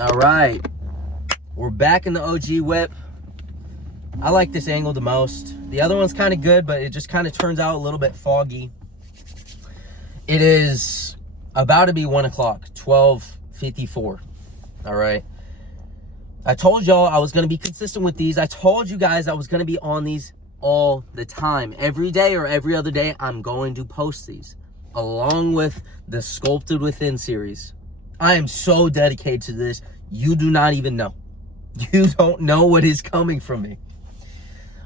All right, we're back in the OG whip. I like this angle the most. The other one's kind of good, but it just kind of turns out a little bit foggy. It is about to be 1 o'clock, 12:54. All right. I told y'all I was going to be consistent with these. I told you guys I was going to be on these all the time. Every day or every other day, I'm going to post these along with the Sculpted Within series. I am so dedicated to this. You do not even know. You don't know what is coming from me.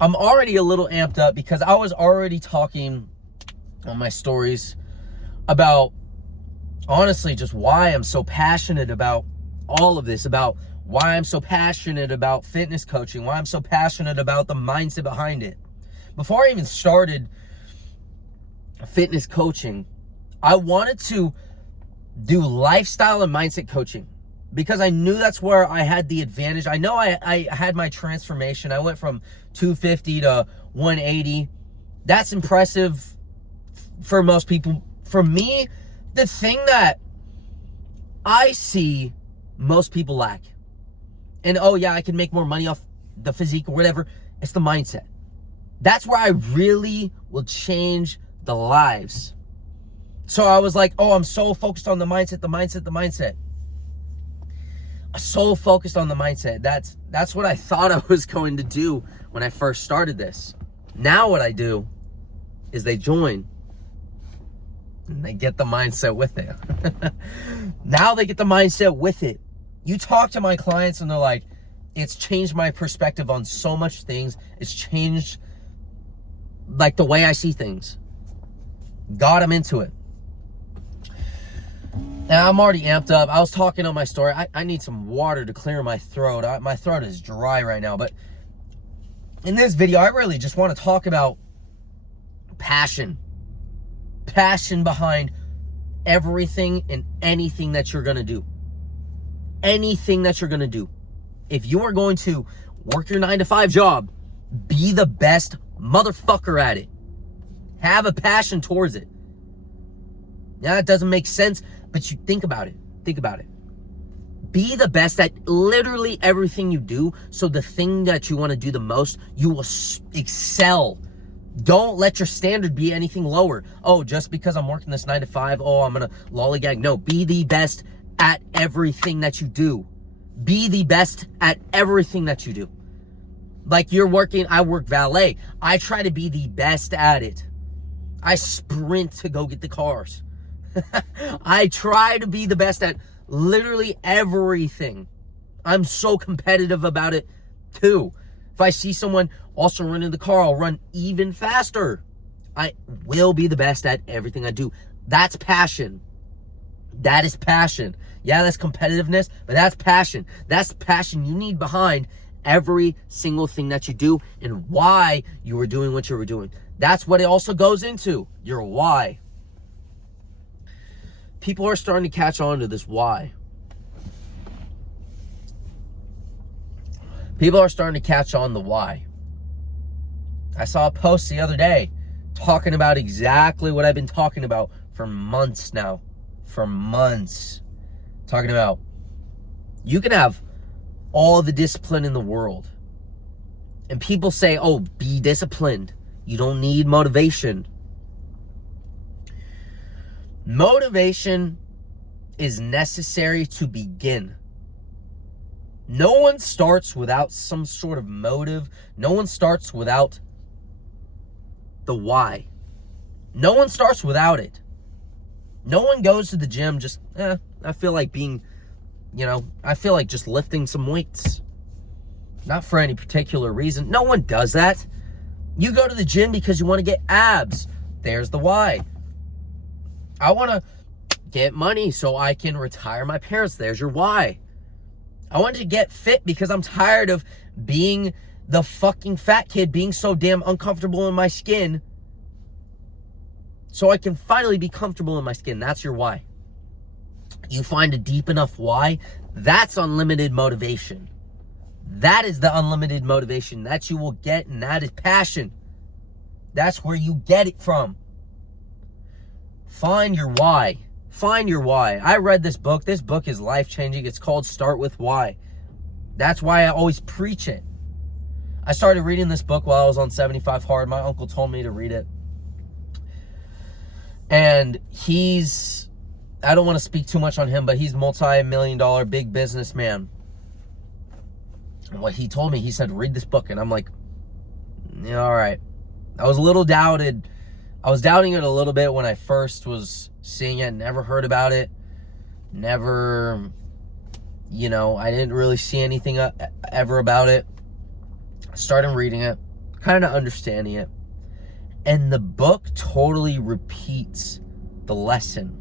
I'm already a little amped up because I was already talking on my stories about, honestly, just why I'm so passionate about all of this, about why I'm so passionate about fitness coaching, why I'm so passionate about the mindset behind it. Before I even started fitness coaching, I wanted to do lifestyle and mindset coaching because I knew that's where I had the advantage. I know I had my transformation. I went from 250 to 180. That's impressive for most people. For me, the thing that I see most people lack, and oh yeah, I can make more money off the physique or whatever, it's the mindset. That's where I really will change the lives. So I was like, oh, I'm so focused on the mindset. I'm so focused on the mindset. That's what I thought I was going to do when I first started this. Now what I do is they join and they get the mindset with it. Now they get the mindset with it. You talk to my clients and they're like, it's changed my perspective on so much things. It's changed like the way I see things. Got them into it. Now I'm already amped up. I was talking on my story. I need some water to clear my throat. My throat is dry right now. But in this video, I really just want to talk about passion. Passion behind everything and anything that you're going to do. Anything that you're going to do. If you are going to work your 9-to-5 job, be the best motherfucker at it. Have a passion towards it. Yeah, it doesn't make sense, but you think about it. Think about it. Be the best at literally everything you do, so the thing that you want to do the most, you will excel. Don't let your standard be anything lower. Oh, just because I'm working this 9-to-5, oh, I'm going to lollygag. No, be the best at everything that you do. Be the best at everything that you do. Like you're working, I work valet. I try to be the best at it. I sprint to go get the cars. I try to be the best at literally everything. I'm so competitive about it too. If I see someone also running the car, I'll run even faster. I will be the best at everything I do. That's passion. That is passion. Yeah, that's competitiveness, but that's passion. That's passion you need behind every single thing that you do and why you were doing what you were doing. That's what it also goes into, your why. People are starting to catch on to this why. People are starting to catch on the why. I saw a post the other day talking about exactly what I've been talking about for months now. For months. Talking about you can have all the discipline in the world. And people say, oh, be disciplined. You don't need motivation. Motivation is necessary to begin. No one starts without some sort of motive. No one starts without the why. No one starts without it. No one goes to the gym just, I feel like being, I feel like just lifting some weights. Not for any particular reason. No one does that. You go to the gym because you want to get abs. There's the why. I want to get money so I can retire my parents. There's your why. I wanted to get fit because I'm tired of being the fucking fat kid, being so damn uncomfortable in my skin. So I can finally be comfortable in my skin. That's your why. You find a deep enough why, that's unlimited motivation. That is the unlimited motivation that you will get, and that is passion. That's where you get it from. Find your why. Find your why. I read this book. This book is life-changing. It's called Start With Why. That's why I always preach it. I started reading this book while I was on 75 Hard. My uncle told me to read it. And I don't want to speak too much on him, but he's multi-million-dollar big businessman. And what he told me, he said, read this book. And I'm like, yeah, all right. I was a little doubted. I was doubting it a little bit when I first was seeing it. Never heard about it. Never, I didn't really see anything ever about it. I started reading it, kind of understanding it. And the book totally repeats the lesson.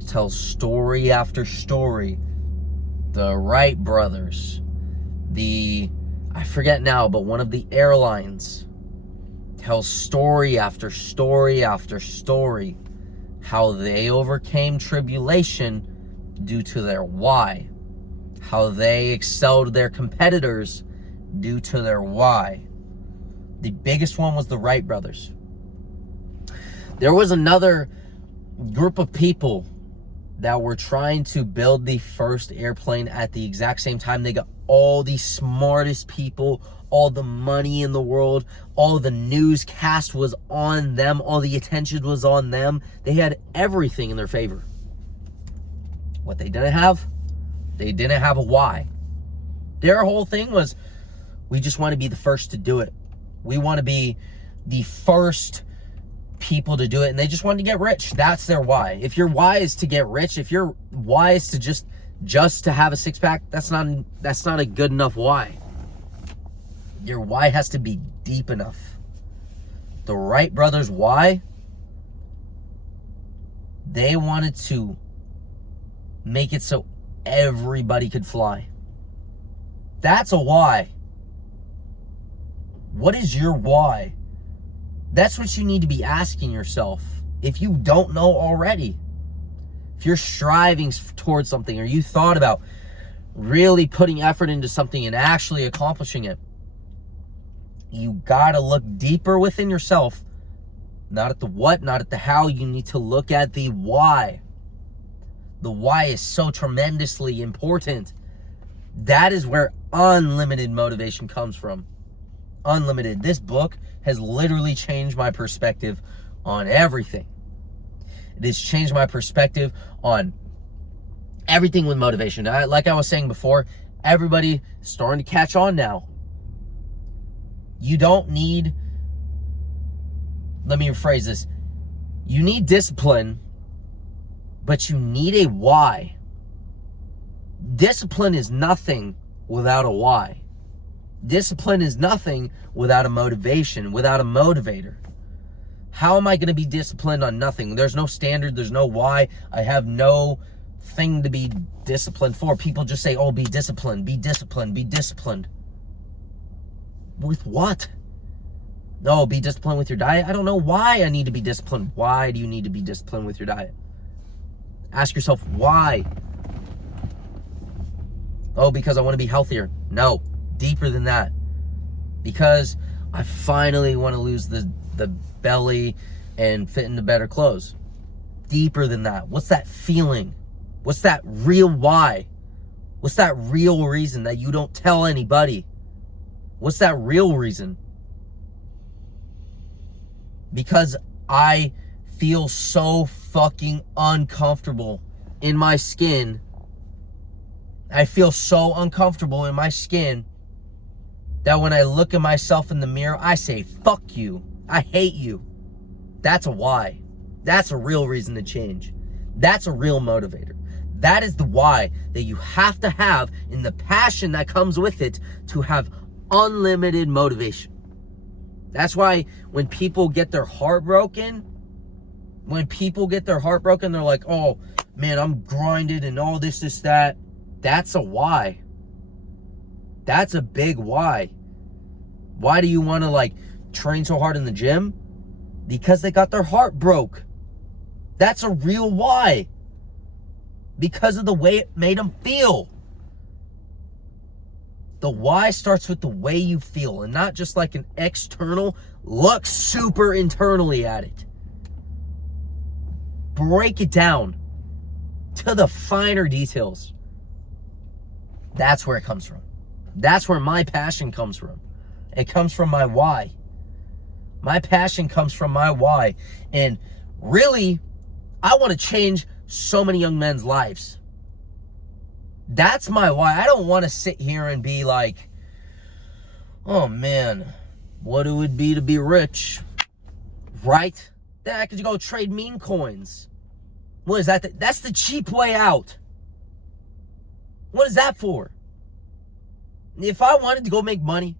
It tells story after story. The Wright brothers, I forget now, but one of the airlines tells story after story after story how they overcame tribulation due to their why, how they excelled their competitors due to their why. The biggest one was the Wright brothers. There was another group of people that were trying to build the first airplane at the exact same time. They got all the smartest people, all the money in the world, all the newscast was on them, all the attention was on them. They had everything in their favor. What they didn't have a why. Their whole thing was, we just want to be the first to do it. We want to be the first people to do it, and they just wanted to get rich. That's their why. If your why is to get rich, if your why is to just to have a six-pack, that's not a good enough why. Your why has to be deep enough. The Wright brothers' why, they wanted to make it so everybody could fly. That's a why. What is your why? That's what you need to be asking yourself if you don't know already. If you're striving towards something, or you thought about really putting effort into something and actually accomplishing it, you gotta look deeper within yourself. Not at the what, not at the how. You need to look at the why. The why is so tremendously important. That is where unlimited motivation comes from. Unlimited. This book has literally changed my perspective on everything. It has changed my perspective on everything with motivation. Like I was saying before, everybody is starting to catch on now. You don't need, let me rephrase this. You need discipline, but you need a why. Discipline is nothing without a why. Discipline is nothing without a motivation, without a motivator. How am I going to be disciplined on nothing? There's no standard, there's no why. I have no thing to be disciplined for. People just say, oh, be disciplined, be disciplined, be disciplined. With what? No, be disciplined with your diet. I don't know why I need to be disciplined. Why do you need to be disciplined with your diet? Ask yourself why. Oh, because I want to be healthier. No, deeper than that. Because I finally want to lose the belly and fit into better clothes. Deeper than that. What's that feeling? What's that real why? What's that real reason that you don't tell anybody? What's that real reason? Because I feel so fucking uncomfortable in my skin. I feel so uncomfortable in my skin that when I look at myself in the mirror, I say, fuck you. I hate you. That's a why. That's a real reason to change. That's a real motivator. That is the why that you have to have, in the passion that comes with it, to have unlimited motivation. That's why when people get their heart broken, they're like, oh man, I'm grinded and all this, that. That's a why. That's a big why. Why do you want to train so hard in the gym? Because they got their heart broke. That's a real why. Because of the way it made them feel. The why starts with the way you feel, and not just like an external. Look super internally at it. break it down to the finer details. That's where it comes from. That's where my passion comes from. It comes from my why. My passion comes from my why. And really, I want to change so many young men's lives. That's my why. I don't want to sit here and be like, oh man, what it would be to be rich, right? Then I could go trade meme coins. What is that? That's the cheap way out. What is that for? If I wanted to go make money,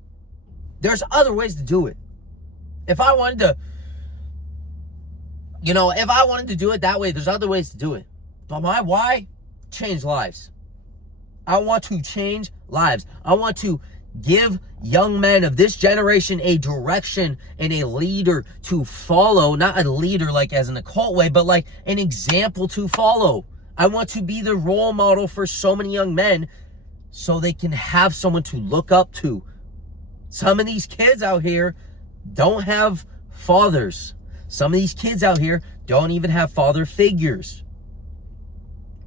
there's other ways to do it. If I wanted to, if I wanted to do it that way, there's other ways to do it. But my why? Change lives. I want to change lives. I want to give young men of this generation a direction and a leader to follow. Not a leader like as in a cult way, but like an example to follow. I want to be the role model for so many young men so they can have someone to look up to. Some of these kids out here don't have fathers. Some of these kids out here don't even have father figures.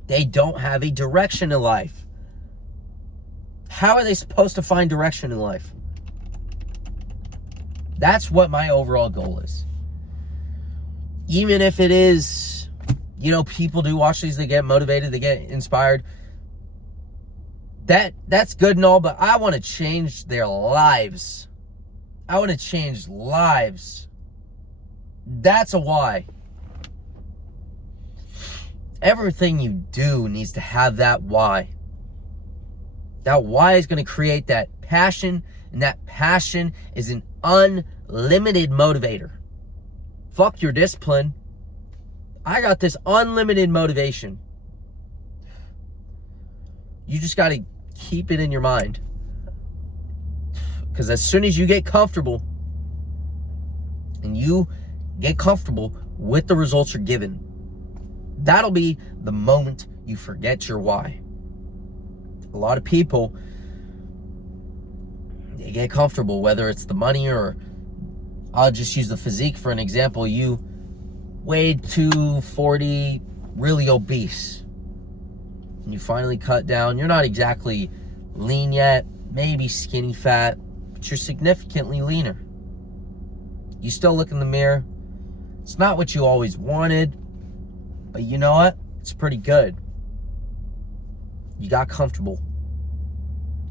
They don't have a direction in life. How are they supposed to find direction in life? That's what my overall goal is. Even if it is, people do watch these, they get motivated, they get inspired. That's good and all, but I want to change their lives. I want to change lives. That's a why. Everything you do needs to have that why. That why is going to create that passion, and that passion is an unlimited motivator. Fuck your discipline. I got this unlimited motivation. You just got to keep it in your mind. Because as soon as you get comfortable, and you get comfortable with the results you're given, that'll be the moment you forget your why. A lot of people, they get comfortable, whether it's the money or, I'll just use the physique for an example. You weighed 240, really obese, and you finally cut down. You're not exactly lean yet, maybe skinny fat, but you're significantly leaner. You still look in the mirror. It's not what you always wanted, but you know what? It's pretty good. You got comfortable.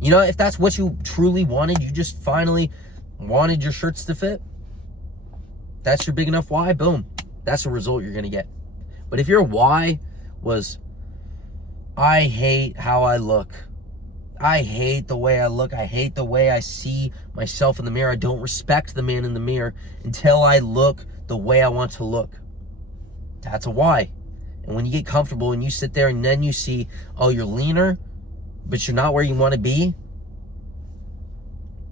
If that's what you truly wanted, you just finally wanted your shirts to fit, that's your big enough why, boom. That's the result you're going to get. But if your why was, I hate how I look. I hate the way I look. I hate the way I see myself in the mirror. I don't respect the man in the mirror until I look the way I want to look. That's a why. And when you get comfortable and you sit there and then you see, oh, you're leaner, but you're not where you want to be,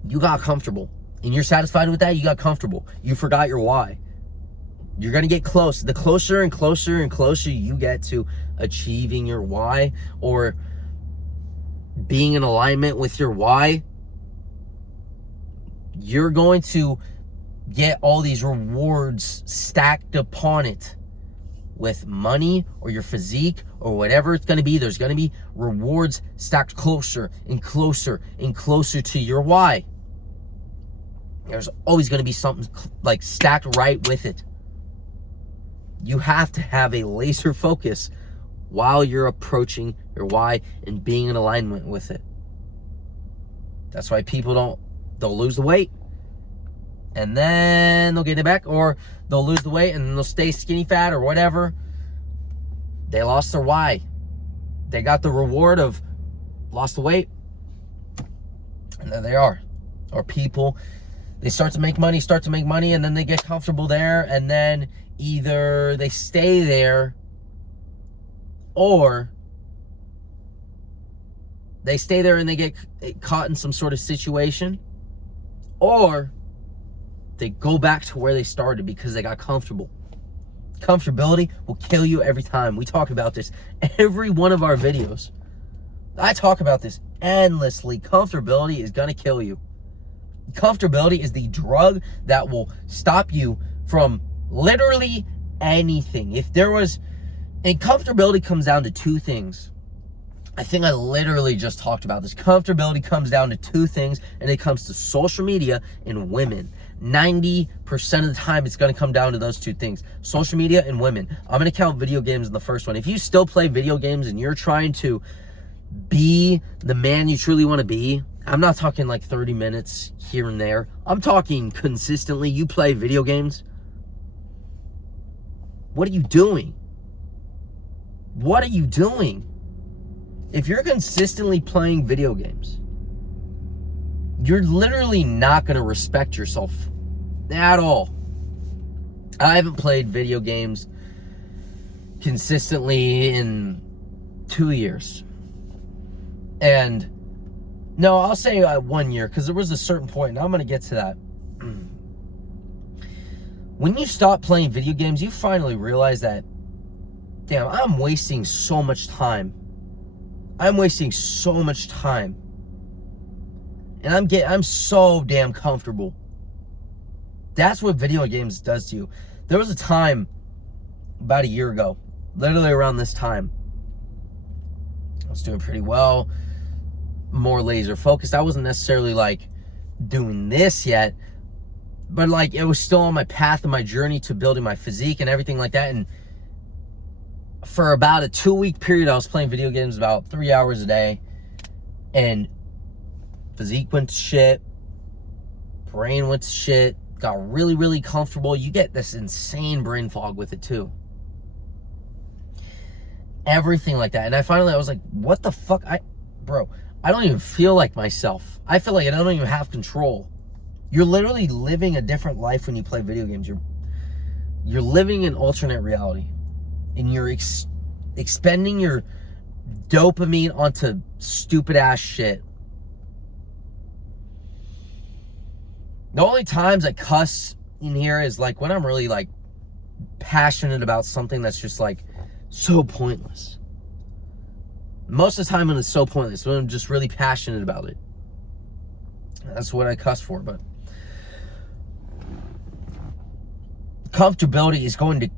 you got comfortable. And you're satisfied with that, you got comfortable. You forgot your why. You're going to get close. The closer and closer and closer you get to achieving your why, or being in alignment with your why, you're going to get all these rewards stacked upon it. With money or your physique or whatever it's going to be, there's going to be rewards stacked closer and closer and closer to your why. There's always going to be something like stacked right with it. You have to have a laser focus while you're approaching your why and being in alignment with it. That's why people they'll lose the weight and then they'll get it back, or they'll lose the weight and then they'll stay skinny fat or whatever. They lost their why. They got the reward of lost the weight, and there they are. Or people, they start to make money, and then they get comfortable there, and then either they stay there, or they stay there and they get caught in some sort of situation, or they go back to where they started because they got comfortable. Comfortability will kill you every time. We talk about this every one of our videos. I talk about this endlessly. Comfortability is going to kill you. Comfortability is the drug that will stop you from literally anything. If there was And comfortability comes down to two things. I think I literally just talked about this. Comfortability comes down to two things, and it comes to social media and women. 90% of the time, it's going to come down to those two things. Social media and women. I'm going to count video games in the first one. If you still play video games and you're trying to be the man you truly want to be, I'm not talking like 30 minutes here and there. I'm talking consistently. You play video games. What are you doing? What are you doing? If you're consistently playing video games, you're literally not going to respect yourself at all. I haven't played video games consistently in 2 years. And no, I'll say 1 year, because there was a certain point, and I'm going to get to that. When you stop playing video games, you finally realize that, damn, I'm wasting so much time. I'm wasting so much time. And I'm so damn comfortable. That's what video games does to you. There was a time about a year ago, literally around this time, I was doing pretty well, more laser focused. I wasn't necessarily like doing this yet, but like it was still on my path and my journey to building my physique and everything like that. And for about a 2-week period, I was playing video games about 3 hours a day, and physique went to shit, brain went to shit, got really, really comfortable. You get this insane brain fog with it too. Everything like that. And I was like, what the fuck? Bro, I don't even feel like myself. I feel like I don't even have control. You're literally living a different life when you play video games. You're living an alternate reality. And you're expending your dopamine onto stupid ass shit. The only times I cuss in here is like when I'm really like passionate about something that's just like so pointless. Most of the time when it's so pointless, when I'm just really passionate about it. That's what I cuss for. But comfortability is going to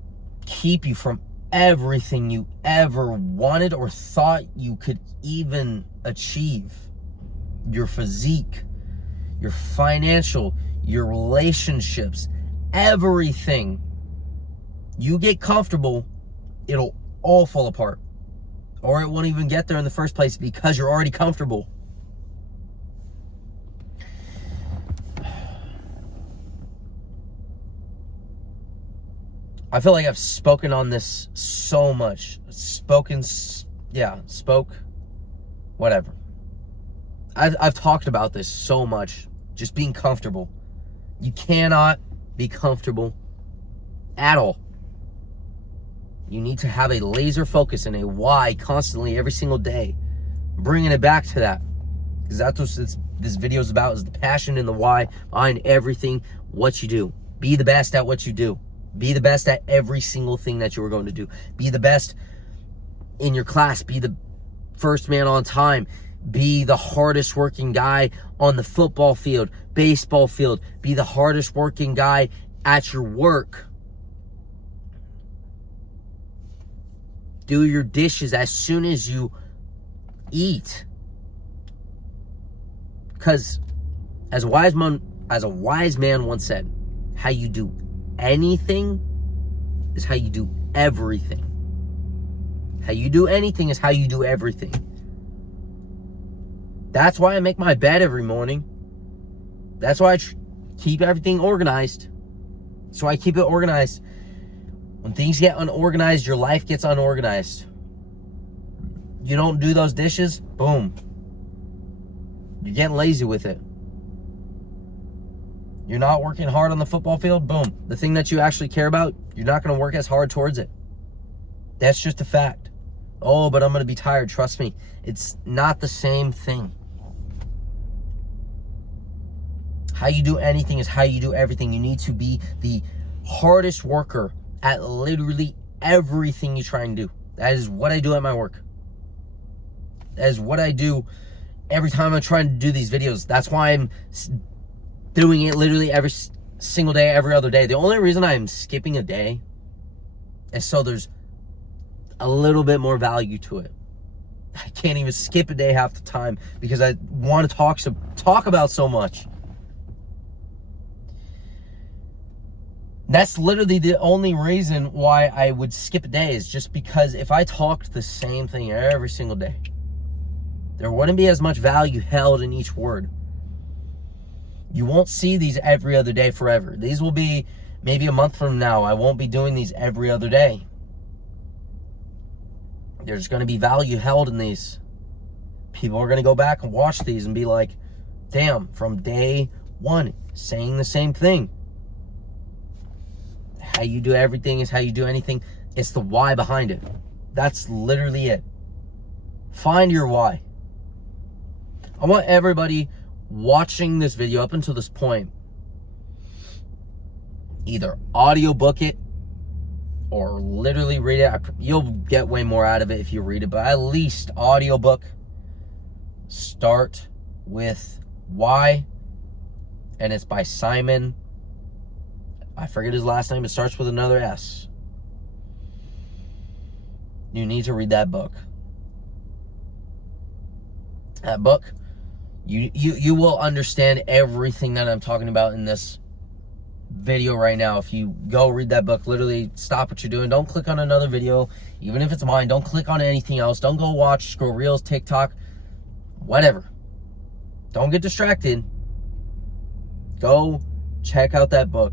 keep you from everything you ever wanted or thought you could even achieve. Your physique, your financial, your relationships, everything. You get comfortable, it'll all fall apart. Or it won't even get there in the first place because you're already comfortable. I feel like I've spoken on this so much. Whatever. I've talked about this so much. Just being comfortable. You cannot be comfortable at all. You need to have a laser focus and a why constantly every single day. Bringing it back to that. Because that's what this video is about, is the passion and the why behind everything, what you do. Be the best at what you do. Be the best at every single thing that you are going to do. Be the best in your class. Be the first man on time. Be the hardest working guy on the football field, baseball field. Be the hardest working guy at your work. Do your dishes as soon as you eat. Because as a wise man once said, how you do anything is how you do everything. How you do anything is how you do everything. That's why I make my bed every morning. That's why I keep everything organized. So I keep it organized. When things get unorganized, your life gets unorganized. You don't do those dishes, boom. You're getting lazy with it. You're not working hard on the football field, boom. The thing that you actually care about, you're not going to work as hard towards it. That's just a fact. Oh, but I'm going to be tired. Trust me, it's not the same thing. How you do anything is how you do everything. You need to be the hardest worker at literally everything you try and do. That is what I do at my work. That is what I do every time I'm trying to do these videos. That's why I'm doing it literally every single day, every other day. The only reason I'm skipping a day is so there's a little bit more value to it. I can't even skip a day half the time because I want to talk about so much. That's literally the only reason why I would skip a day, is just because if I talked the same thing every single day, there wouldn't be as much value held in each word. You won't see these every other day forever. These will be maybe a month from now. I won't be doing these every other day. There's going to be value held in these. People are going to go back and watch these and be like, damn, from day one, saying the same thing. How you do everything is how you do anything. It's the why behind it. That's literally it. Find your why. I want everybody watching this video up until this point, either audiobook it or literally read it. You'll get way more out of it if you read it, but at least audiobook. Start with Why, and it's by Simon. I forget his last name. It starts with another S. You need to read that book. That book, you will understand everything that I'm talking about in this video right now. If you go read that book, literally stop what you're doing. Don't click on another video, even if it's mine. Don't click on anything else. Don't go watch, scroll reels, TikTok, whatever. Don't get distracted. Go check out that book.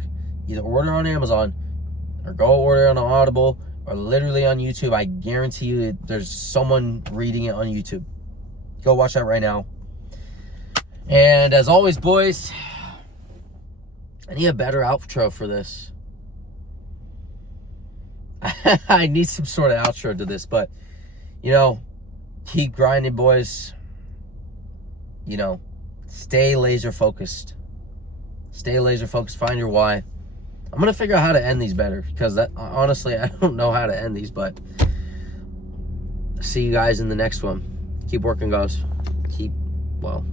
Either order on Amazon or go order on Audible or literally on YouTube. I guarantee you there's someone reading it on YouTube. Go watch that right now. And as always, boys, I need a better outro for this. I need some sort of outro to this, but, you know, keep grinding, boys. You know, stay laser focused. Stay laser focused. Find your why. I'm going to figure out how to end these better, because that, honestly, I don't know how to end these, but see you guys in the next one. Keep working, guys. Well,